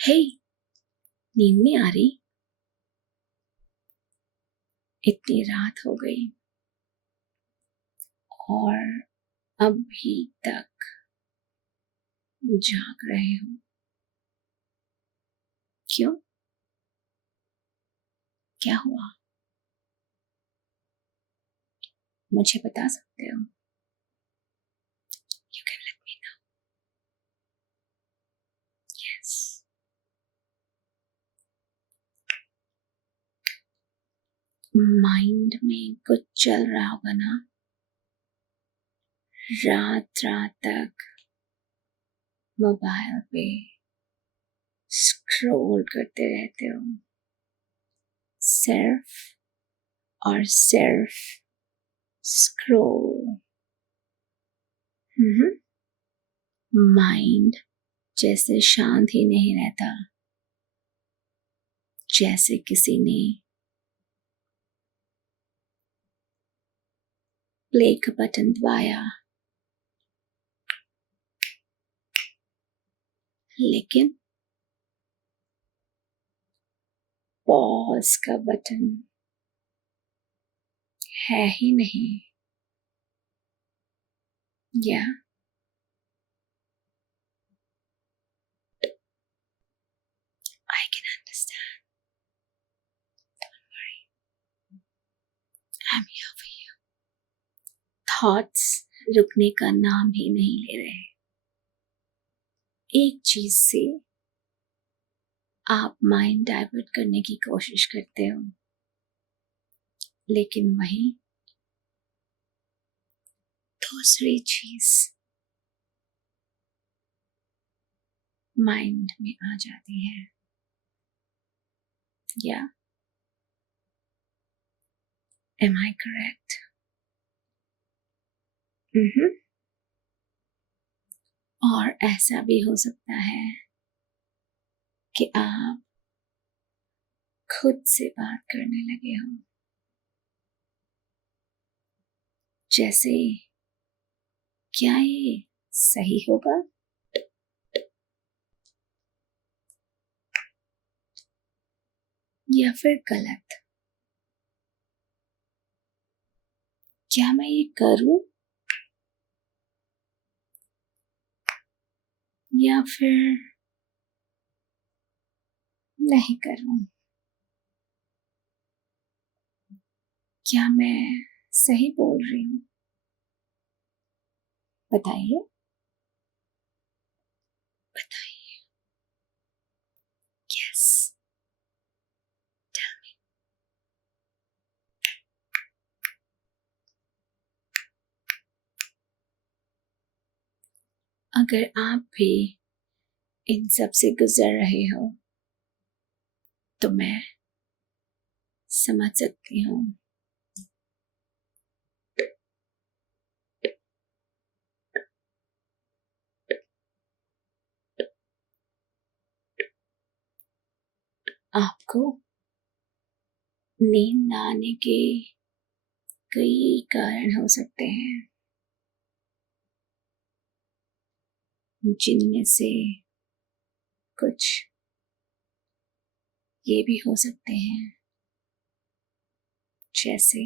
हे, नींद नहीं आ रही? इतनी रात हो गई और अभी तक जाग रहे हो? क्यों? क्या हुआ? मुझे बता सकते हो? You can let me know. Yes. Mind में कुछ चल रहा होगा ना? रात रात तक मोबाइल पे स्क्रॉल करते रहते हो, सिर्फ और सिर्फ स्क्रॉल। माइंड जैसे शांत ही नहीं रहता, जैसे किसी ने प्ले का बटन दबाया लेकिन पॉज का बटन है ही नहीं। या I can understand, don't worry, I am here for you. Thoughts रुकने का नाम ही नहीं ले रहे। एक चीज से आप माइंड डाइवर्ट करने की कोशिश करते हो, लेकिन वही दूसरी चीज माइंड में आ जाती है। या एम आई करेक्ट? और ऐसा भी हो सकता है कि आप खुद से बात करने लगे हो, जैसे क्या ये सही होगा या फिर गलत? क्या मैं ये करूं या फिर नहीं करूं? क्या मैं सही बोल रही हूं? बताइए, बताइए। Yes, tell me. अगर आप भी इन सब से गुजर रहे हो तो मैं समझ सकती हूँ। आपको नींद न आने के कई कारण हो सकते हैं, जिनमें से कुछ ये भी हो सकते हैं, जैसे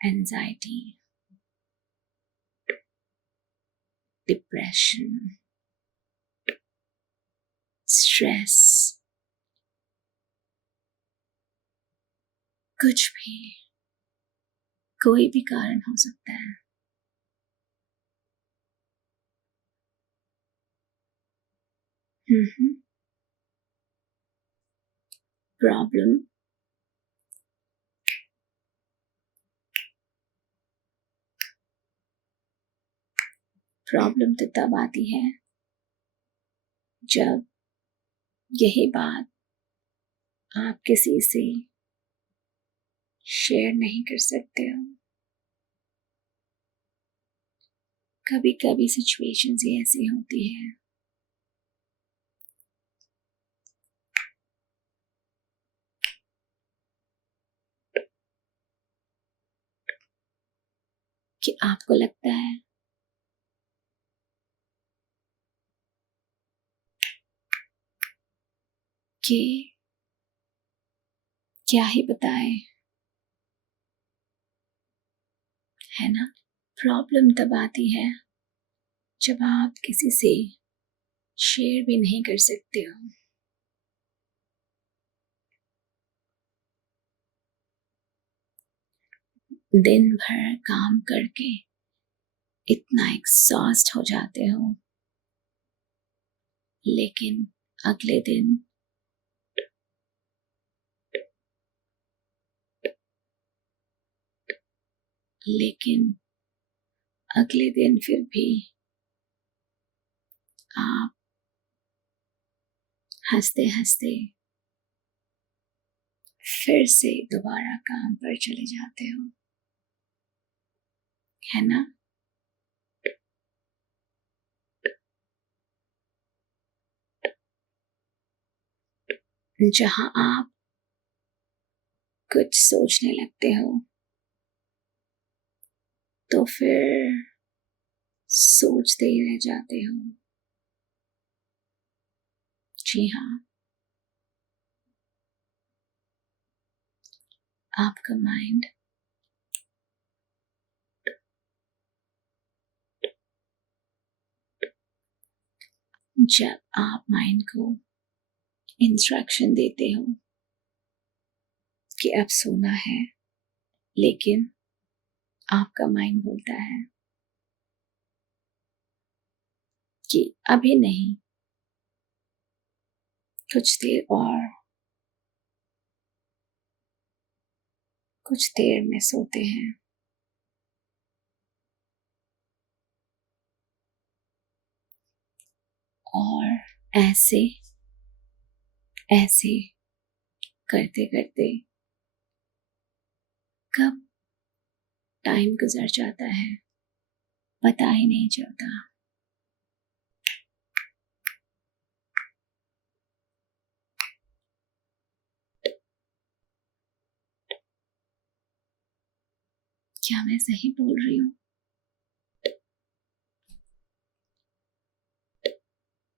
एंजाइटी, डिप्रेशन, स्ट्रेस, कुछ भी, कोई भी कारण हो सकता है। प्रॉब्लम प्रॉब्लम तो तब आती है जब यही बात आप किसी से शेयर नहीं कर सकते हो। कभी कभी सिचुएशंस ही ऐसी होती है कि आपको लगता है कि क्या ही बताए, है ना। प्रॉब्लम तब आती है जब आप किसी से शेयर भी नहीं कर सकते हो। दिन भर काम करके इतना एग्जॉस्ट हो जाते हो, लेकिन अगले दिन फिर भी आप हंसते हंसते फिर से दोबारा काम पर चले जाते हो, है ना। जहां आप कुछ सोचने लगते हो तो फिर सोचते ही रह जाते हो। जी हाँ, आपका माइंड जब आप माइंड को इंस्ट्रक्शन देते हो कि अब सोना है, लेकिन आपका माइंड बोलता है कि अभी नहीं, कुछ देर में सोते हैं। और ऐसे ऐसे करते करते कब टाइम गुजर जाता है पता ही नहीं चलता। क्या मैं सही बोल रही हूँ?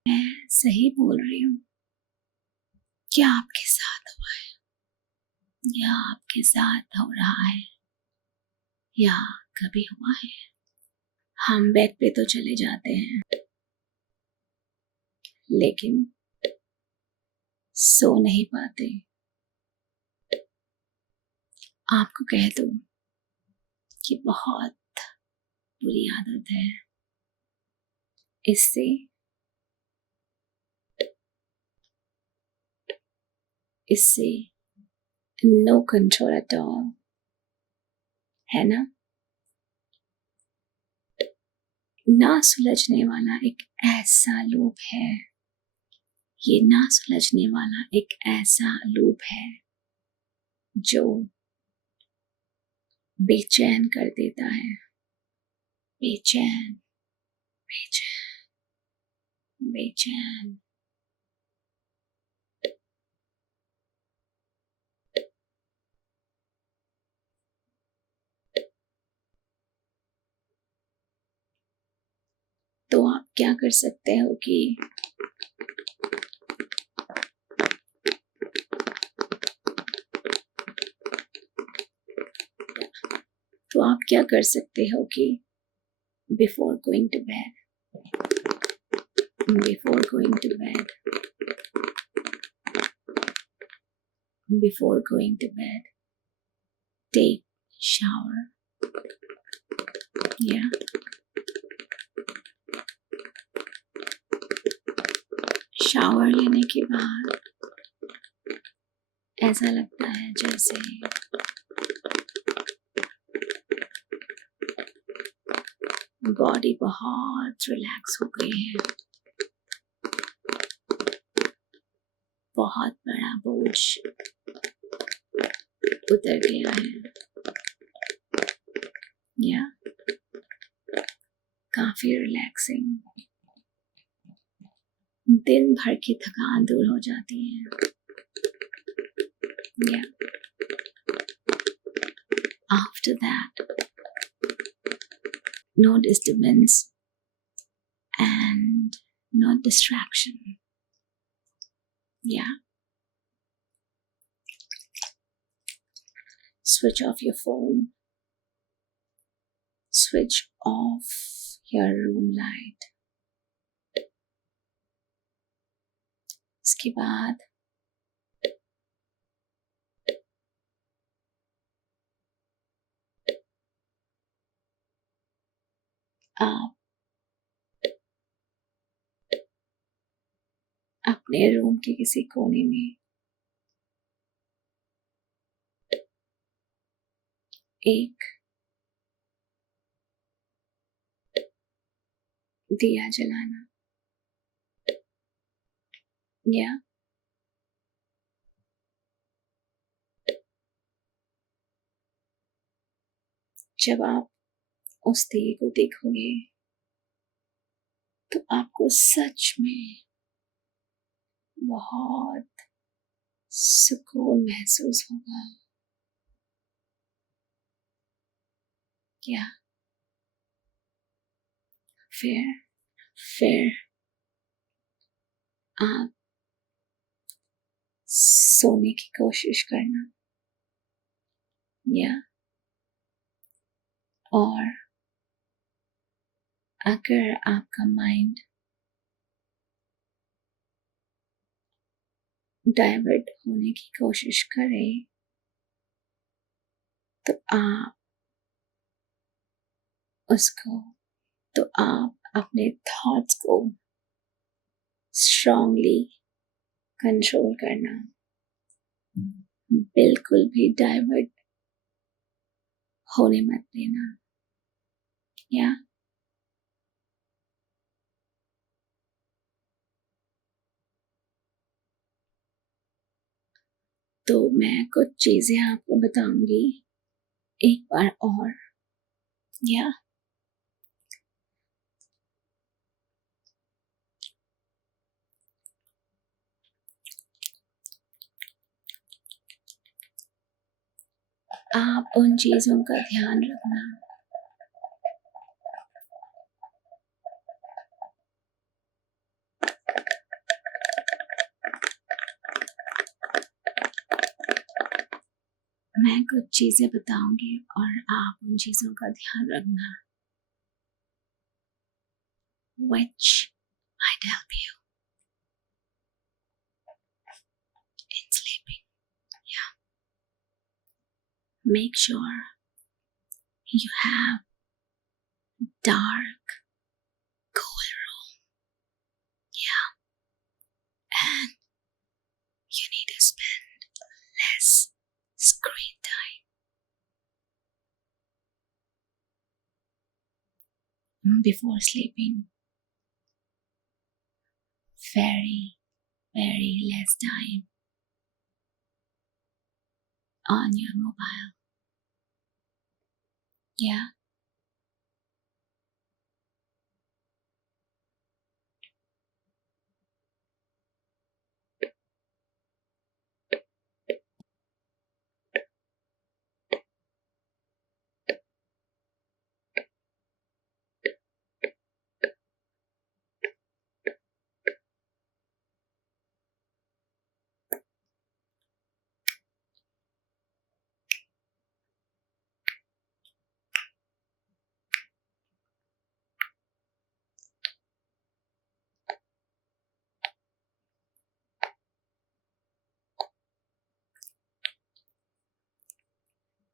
मैं सही बोल रही हूँ? क्या आपके साथ हुआ है, या आपके साथ हो रहा है, या कभी हुआ है? हम बेड पे तो चले जाते हैं, लेकिन सो नहीं पाते। आपको कह दूं कि बहुत बुरी आदत है। इससे इससे नो कंट्रोल एट ऑल, है ना। ना सुलझने वाला एक ऐसा लूप है, ये ना सुलझने वाला एक ऐसा लूप है जो बेचैन कर देता है। बेचैन, बेचैन, बेचैन। तो आप क्या कर सकते हो कि before going to bed, before going to bed, before going to bed, take shower. या शावर लेने के बाद ऐसा लगता है जैसे बॉडी बहुत रिलैक्स हो गई है, बहुत बड़ा बोझ उतर गया है, या काफी रिलैक्सिंग। दिन भर की थकान दूर हो जाती है। या after that, no disturbance and no distraction. Yeah, switch off your phone, switch off your room light. इसके बाद आप अपने रूम के किसी कोने में एक दिया जलाना, या जब आप उस दिए को देखोगे तो आपको सच में बहुत सुकून महसूस होगा। क्या फिर आप सोने की कोशिश करना, या और अगर आपका माइंड डाइवर्ट होने की कोशिश करे तो आप अपने थॉट्स को स्ट्रांगली कंट्रोल करना, बिल्कुल भी डाइवर्ट होने मत देना। या तो मैं कुछ चीजें आपको बताऊंगी एक बार और। या आप उन चीजों का ध्यान रखना मैं कुछ चीजें बताऊंगी और आप उन चीजों का ध्यान रखना, which might help you in sleeping. Yeah. Make sure you have dark, cool room. Yeah. And you need to spend less screen time before sleeping. Very, very less time on your mobile. Yeah.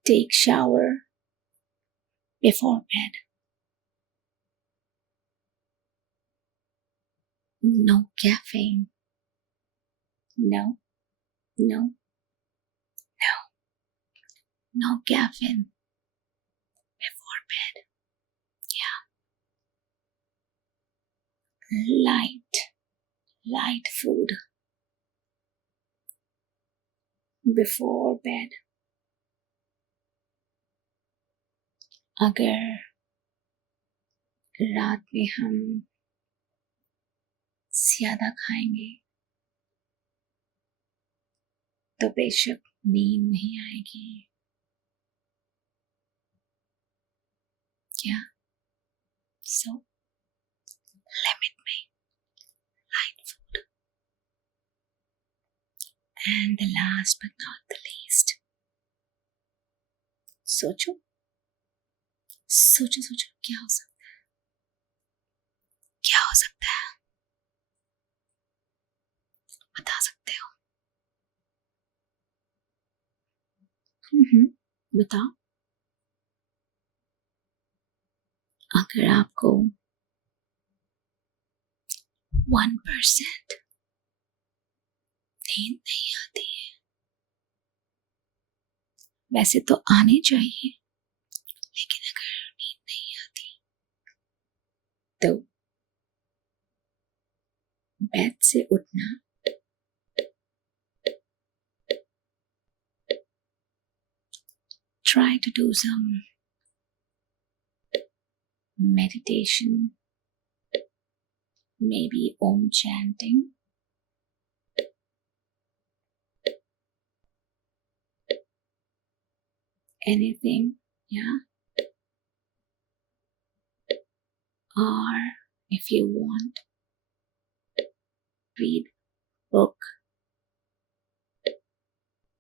Take shower before bed. No caffeine. No, no, no, no caffeine before bed. Yeah. Light food before bed. अगर रात में हम ज्यादा खाएंगे तो बेशक नींद नहीं आएगी। क्या? So limit me light food. And the last but not the least, सोचो सोचो सोचो, क्या हो सकता है, क्या हो सकता है, बता सकते हो? बताओ। अगर आपको 1% नींद नहीं आती है, वैसे तो आनी चाहिए, लेकिन अगर नींद नहीं आती तो बेड से उठना try to do some meditation, maybe Om chanting, anything, yeah. Or if you want, read book,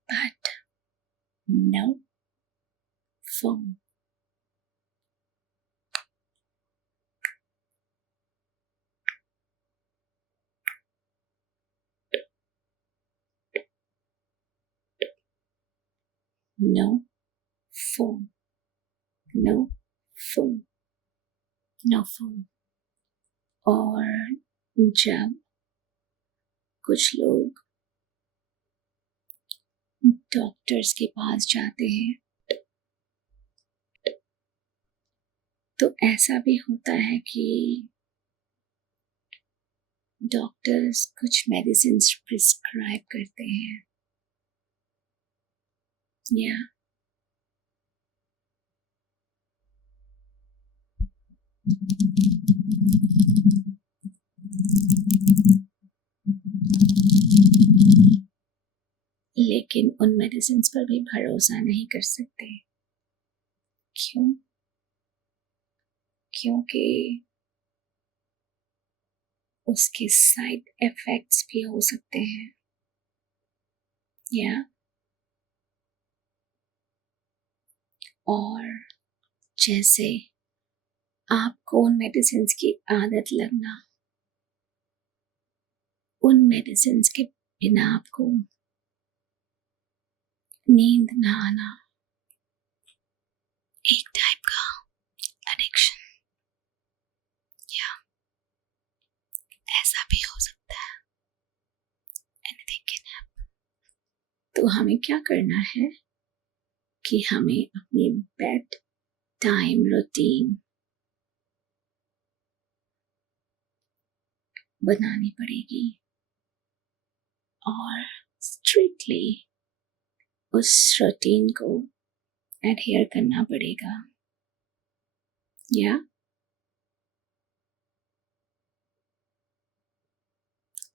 but no phone. No phone. No phone. No phone. और जब कुछ लोग डॉक्टर्स के पास जाते हैं तो ऐसा भी होता है कि डॉक्टर्स कुछ मेडिसिन प्रिस्क्राइब करते हैं, या लेकिन उन मेडिसिन पर भी भरोसा नहीं कर सकते। क्यों? क्योंकि उसके साइड इफेक्ट्स भी हो सकते हैं, या और जैसे आपको उन मेडिसिन की आदत लगना, उन मेडिसिन के बिना आपको नींद ना आना, एक टाइप का एडिक्शन, या ऐसा भी हो सकता है। Anything can happen. तो हमें क्या करना है कि हमें अपनी बेड टाइम रूटीन बनानी पड़ेगी और स्ट्रिक्टली उस रूटीन को एडहेयर करना पड़ेगा, या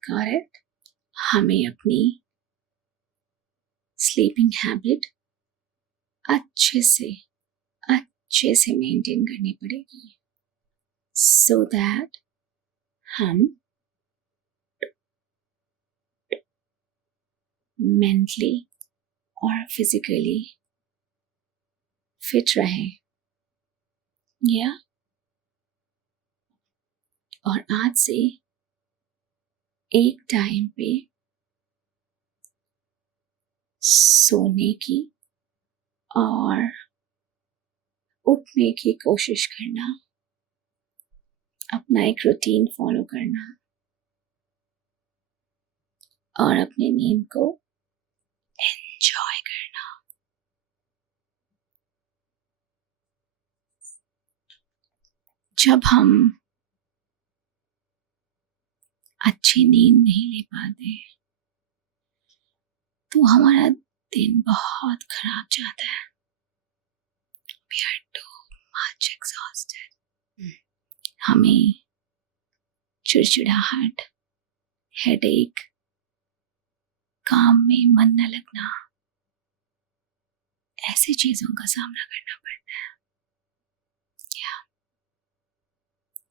करेक्ट। हमें अपनी स्लीपिंग हैबिट अच्छे से मेंटेन करनी पड़ेगी, सो दैट हम मेंटली और फिजिकली फिट रहें, या और आज से एक टाइम पे सोने की और उठने की कोशिश करना, अपना एक रूटीन फॉलो करना और अपने नींद को एंजॉय करना। जब हम अच्छी नींद नहीं ले पाते तो हमारा दिन बहुत खराब जाता है। We are too much exhausted. हमें चिड़चिड़ाहट, हेडेक, काम में मन न लगना, ऐसी चीजों का सामना करना पड़ता है।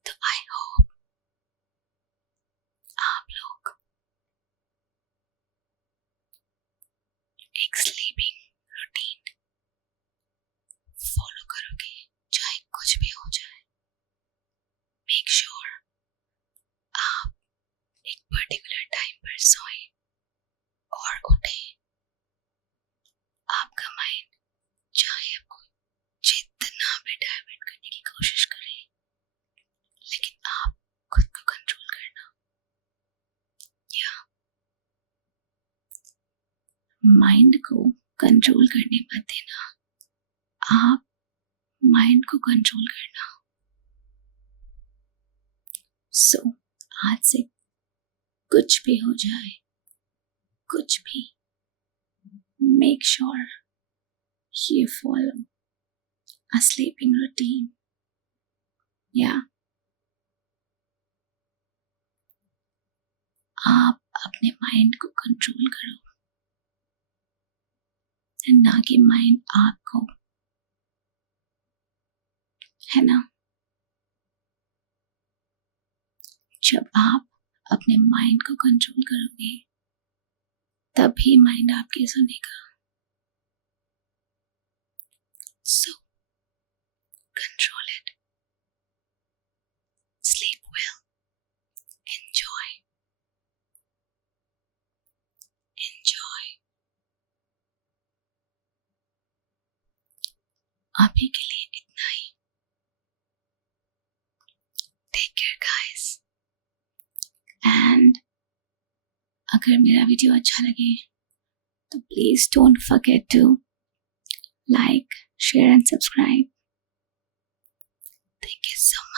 तो आई होप आप लोग एक स्लीपिंग रूटीन माइंड को कंट्रोल करने मत देना, आप माइंड को कंट्रोल करना। सो आज से कुछ भी हो जाए, कुछ भी, make sure you follow a sleeping routine. या आप अपने माइंड को कंट्रोल करो, ना कि माइंड आपको, है ना। जब आप अपने माइंड को कंट्रोल करोगे तभी माइंड आपकी सुनेगा। So control it, sleep well, enjoy, enjoy. अभी के लिए इतना ही। टेक केयर गाइस, एंड अगर मेरा वीडियो अच्छा लगे तो please don't forget to like, share and subscribe. Thank you so much.